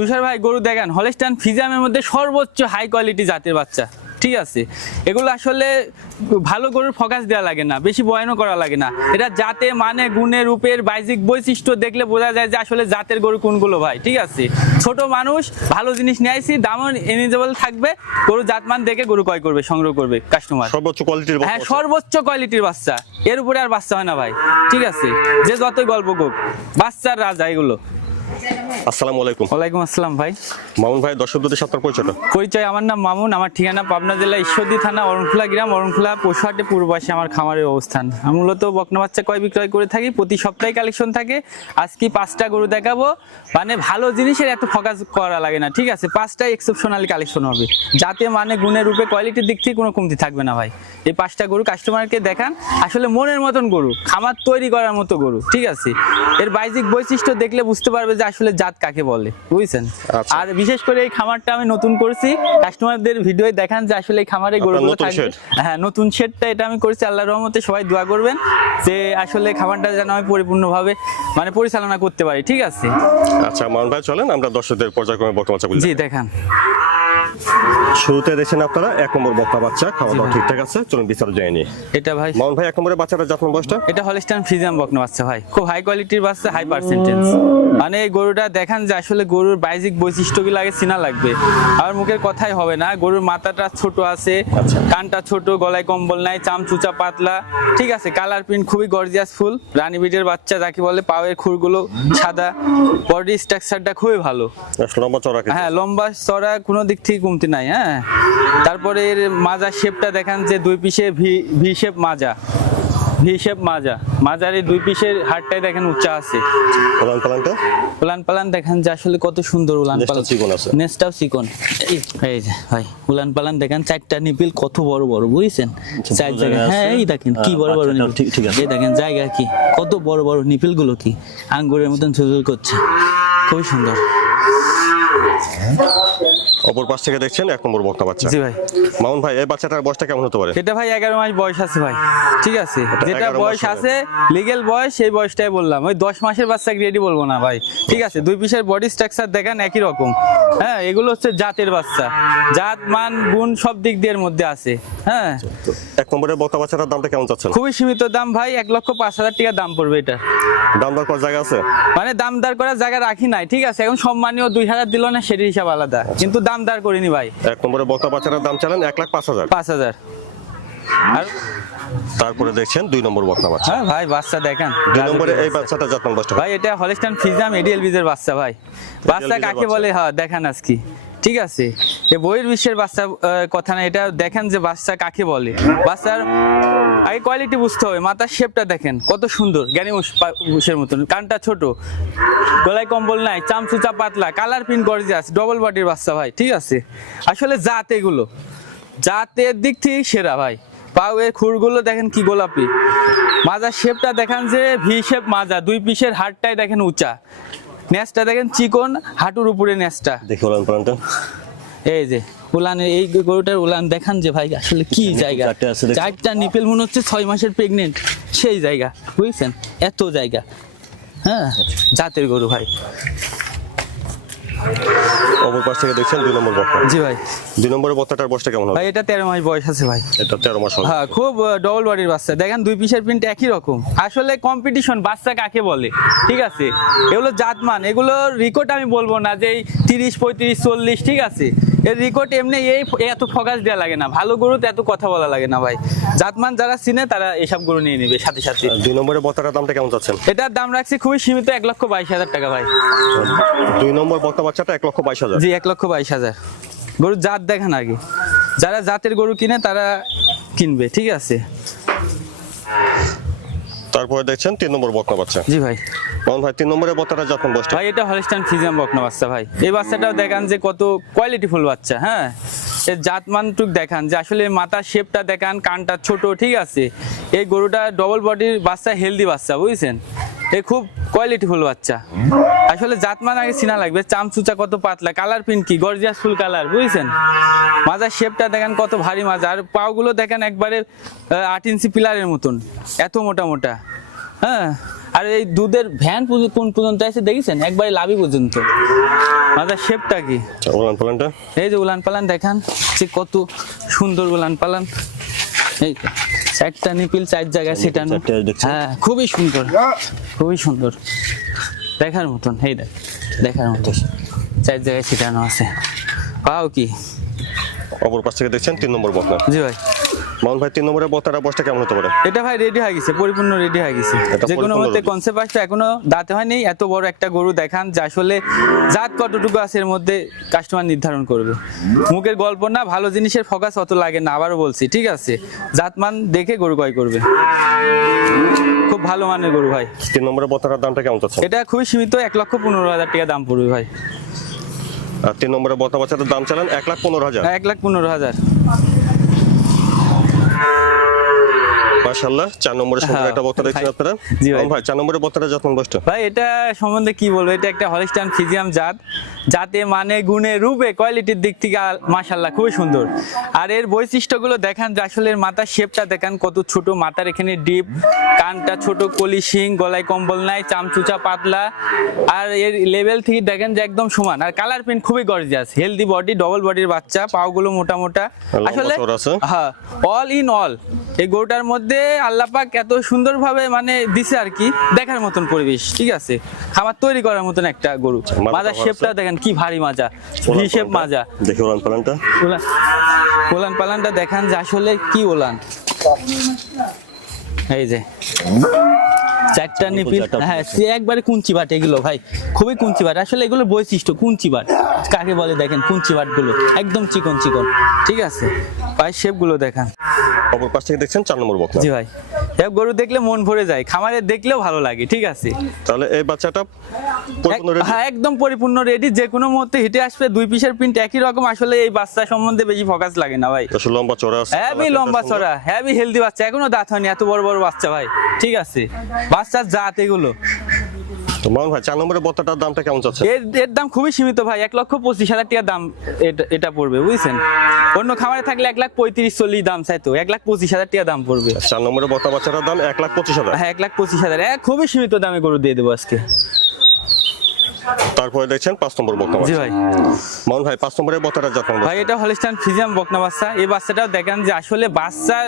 তুষার ভাই গরু দেখেন। হলেস্টান ফিজামের মধ্যে সর্বোচ্চ হাই কোয়ালিটি জাতের বাচ্চা। ঠিক আছে? এগুলো আসলে ভালো গরুর ফোকাস দেওয়া লাগে না বেশি বয়ানও করা লাগে না। এটা জাতে মানে গুণে রূপের বাইজিক বৈশিষ্ট্য দেখলে বোঝা যায় যে আসলে জাতের গরু কোনগুলো ভাই ঠিক আছে? ছোট মানুষ ভালো জিনিস নিয়ে আইসি দামও এনিজেবল থাকবে গরু জাতমান দেখে গরু ক্রয় করবে সংগ্রহ করবে কাস্টমার সর্বোচ্চ কোয়ালিটির হ্যাঁ সর্বোচ্চ কোয়ালিটির বাচ্চা। এর উপরে আর বাচ্চা হয় না ভাই ঠিক আছে? যে যতই গল্প কোক বাচ্চার রাজা এগুলো। আসসালামু আলাইকুম। ওয়ালাইকুম আসসালাম ভাই। মামুন ভাই দর্শকদের সাথে আপনার পরিচয়টা? পরিচয় আমার নাম মামুন আমার ঠিকানা পাবনা জেলা ঈশ্বরদী থানা অরণখোলা গ্রাম অরণখোলা পশুহাটে পূর্ব আমার খামারের অবস্থান। আমি মূলত বকনা বাচ্চা ক্রয় বিক্রয় করে থাকি প্রতি সপ্তাহে কালেকশন থাকে। আজকে পাঁচটা গরু দেখাবো। মানে ভালো জিনিসের এত ফোকাস করা লাগে না ঠিক আছে? পাঁচটা এক্সেপশনাল কালেকশন হবে। যাতে মানে গুণের রূপে কোয়ালিটির দিক থেকে কোনো কমতি থাকবে না ভাই। এই পাঁচটা গরু কাস্টমারকে দেখান। আসলে মনের মতন গরু খামার তৈরি করার মতো গরু ঠিক আছে? এর বাইজিক বৈশিষ্ট্য দেখলে বুঝতে পারবে যে আসলে জাত কাকে বলে বুঝছেন? আচ্ছা। আর বিশেষ করে এই খামারটা আমি নতুন করছি। কাস্টমারদের ভিডিও দেখান যে আসলে এই খামারে গরুগুলো থাকবে? হ্যাঁ নতুন শেডটা এটা আমি করছি আল্লাহ রহমতে সবাই দোয়া করবেন যে আসলে খামারটা যেন আমি পরিপূর্ণভাবে মানে পরিচালনা করতে পারি ঠিক আছে? আচ্ছা মামুন ভাই চলেন আমরা দর্শকদের পর্যায়ক্রমে বর্তমান জি দেখান। শুরুতে দেখছেন আপনারা এক নম্বর বক্তা বাচ্চা খাওয়া দাওয়া ঠিকঠাক আছে চলুন জেনে নিই। এটা ভাই মামুন ভাই এক নম্বরের বাচ্চাটা যত্ন বয়সটা? এটা হলিস্টান ফ্রিজিয়াম বকনা বাচ্চা ভাই। খুব হাই কোয়ালিটির বাচ্চা হাই পার্সেন্টেজ মানে এই গরুটা দেখান যে আসলে গরুর বাইজিক বৈশিষ্ট্যগুলো আগে চিনা লাগবে। আর মুখের কথাই হবে না গরুর মাথাটা ছোট আছে আচ্ছা। কানটা ছোট গলায় কম্বল নাই চাম চুচা পাতলা। ঠিক আছে কালার প্রিন্ট খুবই গর্জিয়াস ফুল। রানী বিটের বাচ্চা যাকে বলে পাওয়ের খুরগুলো সাদা। বডি স্ট্রাকচারটা খুবই ভালো। লম্বা চড়া হ্যাঁ লম্বা চড়া কোনো দিক থেকে কমতি নাই হ্যাঁ? তারপরে এর মাজা শেপটা দেখান যে দুই পিসে ভি ভি শেপ মাজা। ভি শেপ মাজা। মাজার এই দুই পিসের হাড়টাই দেখেন উচ্চা আছে। পালান পালানটা উলান পালান দেখেন যে আসলে কত সুন্দর উলান পালান। চিকন আছে। নেসটাও চিকন। এই- যে ভাই উলান পালান দেখেন চারটা নিপিল কত বড় বড় বুঝছেন? আচ্ছা, চার জায়গা জায়গা হ্যাঁ এই দেখেন কি বড় বড় নিপিল। ঠিক- ঠিক আছে। এই দেখেন জায়গা কি? কত বড় বড় নিপিলগুলো কি? আঙ্গুরের মতন ঝুলঝুল করছে। খুবই সুন্দর। অপর পাশ থেকে দেখছেন এক নম্বর বক্তা বাচ্চা। জি ভাই। মামুন ভাই এই বাচ্চাটার বয়সটা কেমন হতে পারে? এটা ভাই এগারো মাস বয়স আছে ভাই। ঠিক আছে? যেটা বয়স আছে লিগেল বয়স সেই বয়সটাই বললাম। ওই দশ মাসের বাচ্চাকে রেডি বলব না ভাই। ঠিক আছে? দুই পিসের বডি স্ট্রাকচার দেখেন একই রকম। হ্যাঁ এগুলো হচ্ছে জাতের বাচ্চা। জাত মান গুণ সব দিক দিয়ে মধ্যে আছে। হ্যাঁ? এক নম্বরের বক্তা বাচ্চাটার দামটা কেমন চাচ্ছেন? খুবই সীমিত দাম ভাই এক লক্ষ পাঁচ হাজার টাকা দাম পড়বে এটা। দাম দর করার জায়গা আছে? মানে দাম দার করার জায়গা রাখি নাই ঠিক আছে? এখন সম্মানীয় দুই হাজার দিল না সেটির হিসাব আলাদা। কিন্তু দাম দার করিনি ভাই। এক নম্বরের বক্তা বাচ্চাটার দাম চালেন এক লাখ পাঁচ হাজার। পাঁচ হাজার। আর তারপরে দেখছেন দুই নম্বর বক্তা বাচ্চা। হ্যাঁ ভাই বাচ্চা দেখেন। দুই নম্বরে এই বাচ্চাটা যত্ন বয়সটা ভাই এটা হলিস্টান ফিজাম এডিএল বীজের বাচ্চা ভাই। বাচ্চা কাকে বাচ্চা। বলে? হ্যাঁ দেখান আজকে। ঠিক আছে। এ বইয়ের বিশ্বের বাচ্চা কথা না, এটা দেখেন যে বাচ্চা কাকে বলে। বাচ্চার আগে কোয়ালিটি বুঝতে হবে, মাথার শেপটা দেখেন, কত সুন্দর, জ্ঞানী মুষের মতন, কানটা ছোট, গলায় কম্বল নাই, চামচুচা পাতলা কালার পিন গর্জিয়াস ডবল বডির বাচ্চা ভাই, ঠিক আছে। আসলে জাত এগুলো, জাতের দিক থেকে সেরা ভাই। পাওয়ের খুরগুলো দেখেন কি গোলাপি। মাজার শেপটা দেখেন যে ভি শেপ মাজা, দুই পিসের হাড়টাই দেখেন উঁচা। নেসটা দেখেন চিকন হাঁটুর উপরে নেসটা দেখি ওলান পালানটা। এই যে উলানের এই গরুটার উলান দেখান যে ভাই আসলে কি জায়গা? চারটে নিপেল মনে হচ্ছে ছয় মাসের প্রেগনেন্ট সেই জায়গা বুঝছেন? এত জায়গা হ্যাঁ? জাতের গরু ভাই। অপর পাশ থেকে দেখছেন দুই নম্বর বক্তা। জি ভাই। দুই নম্বরের বক্তাটার বয়সটা কেমন হবে? ভাই এটা তেরো মাস বয়স আছে ভাই। এটা তেরো মাস হবে। হ্যাঁ খুব ডবল বডির বাচ্চা। দেখেন দুই পিসের প্রিন্ট একই রকম। আসলে কম্পিটিশন বাচ্চা কাকে বলে? ঠিক আছে? এগুলো জাতমান। এগুলো রেকর্ড আমি বলব না যে এই তিরিশ পঁয়ত্রিশ চল্লিশ ঠিক আছে? এর রেকর্ড এমনি এই এত ফোকাস দেওয়া লাগে না। ভালো গরুতে এত কথা বলা লাগে না ভাই। জাতমান যারা চিনে তারা এসব গরু নিয়ে নেবে সাথে সাথে। দুই নম্বরের বক্তাটার দামটা কেমন চাচ্ছেন? এটার দাম রাখছি খুবই সীমিত এক লক্ষ বাইশ হাজার টাকা ভাই। দুই নম্বর বক্তা বাচ্চাটা এক লক্ষ বাইশ হাজার। জি এক লক্ষ বাইশ হাজার। গরুর জাত দেখেন আগে। যারা জাতের গরু কিনে তারা কিনবে ঠিক আছে? তারপরে দেখছেন তিন নম্বর বকনা বাচ্চা জি ভাই। মোহন ভাই তিন নম্বরের বক্তাটার যতন বসছে ভাই এটা হলিস্টান ফিজিয়াম বকনা বাচ্চা ভাই। এই বাচ্চাটাও দেখান যে কত কোয়ালিটিফুল বাচ্চা হ্যাঁ? এর জাতমানটুক দেখান যে আসলে মাথার শেপটা দেখান কানটা ছোট ঠিক আছে? এই গরুটা ডবল বডির বাচ্চা হেলদি বাচ্চা বুঝছেন? এ খুব কোয়ালিটিফুল বাচ্চা। আসলে জাতমান আগে চিনা লাগবে চামচুচা কত পাতলা কালার পিন কি? গর্জিয়াস ফুল কালার বুঝছেন? মাজার শেপটা দেখেন কত ভারী মাজা আর পাগুলো দেখেন একবারে আট ইঞ্চি পিলারের মতন এত মোটা মোটা। হ্যাঁ? আর এই দুধের ভ্যান কোন পর্যন্ত আছে দেখেছেন? একবারে লাভি পর্যন্ত। মাথার শেপটা কি? আচ্ছা, উলান পালানটা? এই যে উলান পালান দেখান যে কত সুন্দর উলান পালান। এই চারটা নিপিল চার জায়গায় সেটানো চারটে হ্যাঁ খুবই সুন্দর। খুবই সুন্দর। দেখার মতন এই দেখ দেখার মতন। চার জায়গায় সেটানো আছে। পাও কি? অপর পাশ থেকে দেখছেন তিন নম্বর বকনা জি ভাই। মামুন ভাই তিন নম্বরের বকনাটা বসটা কেমন হতে পারে? এটা ভাই রেডি হয়ে গেছে পরিপূর্ণ রেডি হয়ে গেছে। যে কোনো মতে কনসেপ্ট আসটা এখনও দাঁতে হয়নি এত বড় একটা গরু দেখান যে আসলে জাত কতটুকু আছে এর মধ্যে কাস্টমার নির্ধারণ করবে। মুখের গল্প না ভালো জিনিসের ফোকাস অত লাগে না আবারও বলছি ঠিক আছে? জাতমান দেখে গরু ক্রয় করবে। খুব ভালো মানের গরু ভাই। তিন নম্বরের বকনাটার দামটা কেমন চাচ্ছেন? এটা খুবই সীমিত এক লক্ষ পনেরো হাজার টাকা দাম পড়বে ভাই। আর তিন নম্বরের বকনা বাচ্চাটার দাম চালান এক লাখ পনেরো হাজার। এক লাখ পনেরো হাজার। মাশাল্লাহ চার নম্বরের সুন্দর হ্যাঁ, একটা বকনা দেখছেন আপনারা? জি ভাই। মামুন ভাই চার নম্বরের বকনাটা যত্ন বসটা ভাই এটা সম্বন্ধে কি বলব? এটা একটা হলিস্টান ফিজিয়াম জাত। যাতে মানে গুণে রূপে কোয়ালিটির দিক থেকে মাশাল্লাহ খুবই সুন্দর। আর এর বৈশিষ্ট্যগুলো দেখান যে আসলে এর মাথার শেপটা দেখান কত ছোট। মাথার এখানে ডিপ কানটা ছোট কলি শিং গলায় কম্বল নাই চামচুচা পাতলা। আর এর লেভেল থেকে দেখেন যে একদম সমান। আর কালার প্রিন্ট খুবই গর্জিয়াস হেলদি বডি ডবল বডির বাচ্চা পাওগুলো মোটা মোটা আসলে হ্যাঁ অল ইন অল এই গরুটার মধ্যে আল্লাপাক এত সুন্দরভাবে মানে দিছে আর কি দেখার মতন পরিবেশ ঠিক আছে? খাবার তৈরি করার মতন একটা গরু। মাজার শেপটা দেখেন কি ভারী মাজা ভি শেপ মাজা। দেখি উলান পালানটা। ওলান ওলান পালানটা দেখান যে আসলে কি ওলান। এই যে চারটা নিপিল হ্যাঁ সে একবারে কুঞ্চি বাট এগুলো ভাই খুবই কুঞ্চি বাট। আসলে এগুলো বৈশিষ্ট্য কুঞ্চি বাট। কাকে বলে দেখেন কুঞ্চি বাটগুলো একদম চিকন চিকন ঠিক আছে? পায়ের শেপগুলো দেখান। অপর পাশ থেকে দেখছেন চার নম্বর বকনা জি ভাই। এসব গরু দেখলে মন ভরে যায় খামারে দেখলেও ভালো লাগে ঠিক আছে? তাহলে এই বাচ্চাটা এক-? হ্যাঁ একদম পরিপূর্ণ রেডি যে কোনো মুহূর্তে হিটে আসবে দুই পিসের প্রিন্ট একই রকম আসলে এই বাচ্চা সম্বন্ধে বেশি ফোকাস লাগে না ভাই। আসলে লম্বা চড়া আছে হ্যাভি লম্বা চড়া হ্যাভি হেলদি বাচ্চা এখনও দাঁত হয়নি এত বড় বড় বাচ্চা ভাই ঠিক আছে? বাচ্চার জাত এগুলো। মামুন ভাই চার নম্বরের বত্তাটার দামটা কেমন চাচ্ছে এর এর দাম খুবই সীমিত ভাই এক লক্ষ পঁচিশ হাজার টাকা দাম এটা- পড়বে বুঝছেন? অন্য খামারে থাকলে এক লাখ পঁয়ত্রিশ চল্লিশ দাম চাইতো এক লাখ পঁচিশ হাজার টাকা দাম পড়বে। চার নম্বরের বত্তা বাচ্চাটার দাম এক লাখ পঁচিশ হাজার। হ্যাঁ এক লাখ পঁচিশ হাজার খুবই সীমিত দামে গরু দিয়ে দেবো আজকে। তারপরে দেখছেন পাঁচ নম্বর বক্তা জি ভাই। মামুন ভাই পাঁচ নম্বরের বত্তাটার যত্ন ভাই এটা হলিস্টান ফিজিয়াম বকনা বাচ্চা। এই বাচ্চাটাও দেখেন যে আসলে বাচ্চা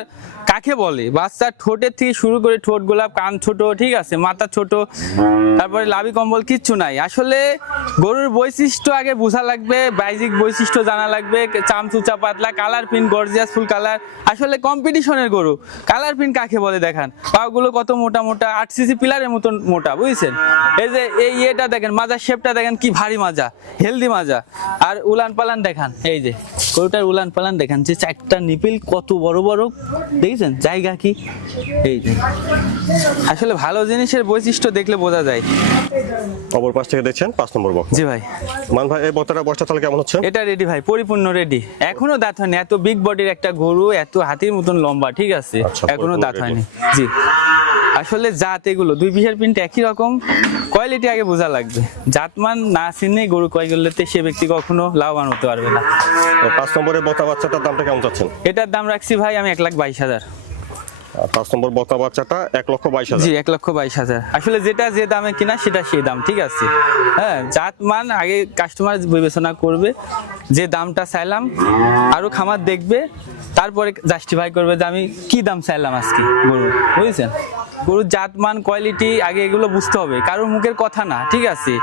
কাকে বলে? বাচ্চার ঠোঁটের থেকে শুরু করে ঠোঁট গোলাপ কান ছোট ঠিক আছে মাথা ছোট তারপরে লাভি কম্বল কিচ্ছু নাই। আসলে গরুর বৈশিষ্ট্য আগে বোঝা লাগবে বাইজিক বৈশিষ্ট্য জানা লাগবে চামচুচা পাতলা colour pin gorgeous full colour আসলে কম্পিটিশনের গরু। কালার পিন কাকে বলে দেখান? পাগুলো কত মোটা মোটা আট সিসি পিলারের মতন মোটা বুঝছেন? এই যে এই ইয়েটা দেখেন মাজার শেপটা দেখেন কি ভারী মাজা হেলদি মাজা। আর উলান পালান দেখান এই যে গরুটার উলান পালান দেখান যে চারটা নিপিল কত বড় বড় দেখেছেন? জায়গা কি? এই যে। আসলে ভালো জিনিসের বৈশিষ্ট্য দেখলে বোঝা যায়। অপর পাশ থেকে দেখছেন পাঁচ নম্বর বক্তা জি ভাই। মান ভাই এই বত্তাটা বয়সটা তাহলে কেমন হচ্ছে? এটা রেডি ভাই পরিপূর্ণ রেডি এখনও দাঁত হয়নি এত বিগ বডির একটা গরু এত হাতির মতন লম্বা ঠিক আছে? আচ্ছা, এখনও দাঁত হয়নি। জি। আসলে জাত এগুলো দুই বিশের প্রিন্ট একই রকম। কোয়ালিটি আগে বোঝা লাগবে। জাতমান না চিনে গরু কয় করলে সে ব্যক্তি কখনো লাভবান হতে পারবে না। তো পাঁচ নম্বরের বোতা বাচ্চাটার দামটা কেমন চাচ্ছেন? এটার দাম রাখছি ভাই আমি এক লাখ বাইশ হাজার। পাঁচ নম্বর বত্তা বাচ্চাটা এক লক্ষ বাইশ হাজার। জি, এক লক্ষ বাইশ হাজার। আসলে যেটা যে দামে কিনা সেটা সেই দাম, ঠিক আছে? হ্যাঁ জাত মান আগে কাস্টমার বিবেচনা করবে, যে দামটা চাইলাম, আরও খামার দেখবে, তারপরে জাস্টিফাই করবে যে আমি কি দাম চাইলাম আজকে গরু বুঝেছেন? গরুর জাত মান কোয়ালিটি আগে এগুলো বুঝতে হবে, কারোর মুখের কথা না, ঠিক আছে?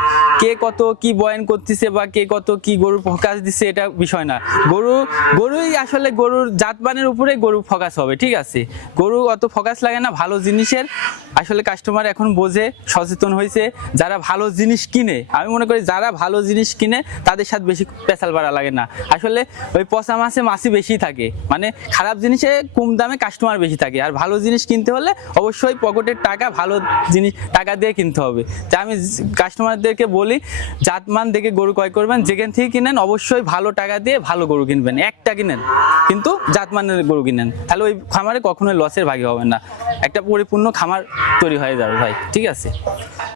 কে কত কি বয়ন করতেছে বা কে কত কি গরুর ফোকাস দিচ্ছে এটা বিষয় না। গরু, গরুই আসলে গরুর জাতমানের উপরে গরু ফোকাস হবে, ঠিক আছে? গরু অত ফোকাস লাগে না, ভালো জিনিসের। আসলে কাস্টমার এখন বোঝে, সচেতন হয়েছে, যারা ভালো জিনিস কিনে, আমি মনে করি যারা ভালো জিনিস কিনে, তাদের সাথে বেশি পেশাল বাড়া লাগে না। আসলে ওই পচা মাছে মাছি বেশি থাকে মানে খারাপ জিনিসে কম দামে কাস্টমার বেশি থাকে, আর ভালো জিনিস কিনতে হলে অবশ্যই পকেটের টাকা ভালো জিনিস, টাকা দিয়ে কিনতে হবে। তা আমি কাস্টমারদেরকে বলি, জাতমান দেখে গরু ক্রয় করবেন, যেখান থেকে কিনেন, অবশ্যই ভালো টাকা দিয়ে ভালো গরু কিনবেন, একটা কিনেন, কিন্তু জাতমানের গরু কিনেন। তাহলে ওই খামারে কখনোই লসের ভাগি হবে না। একটা পরিপূর্ণ খামার তৈরি হয়ে যাবে ভাই ঠিক আছে?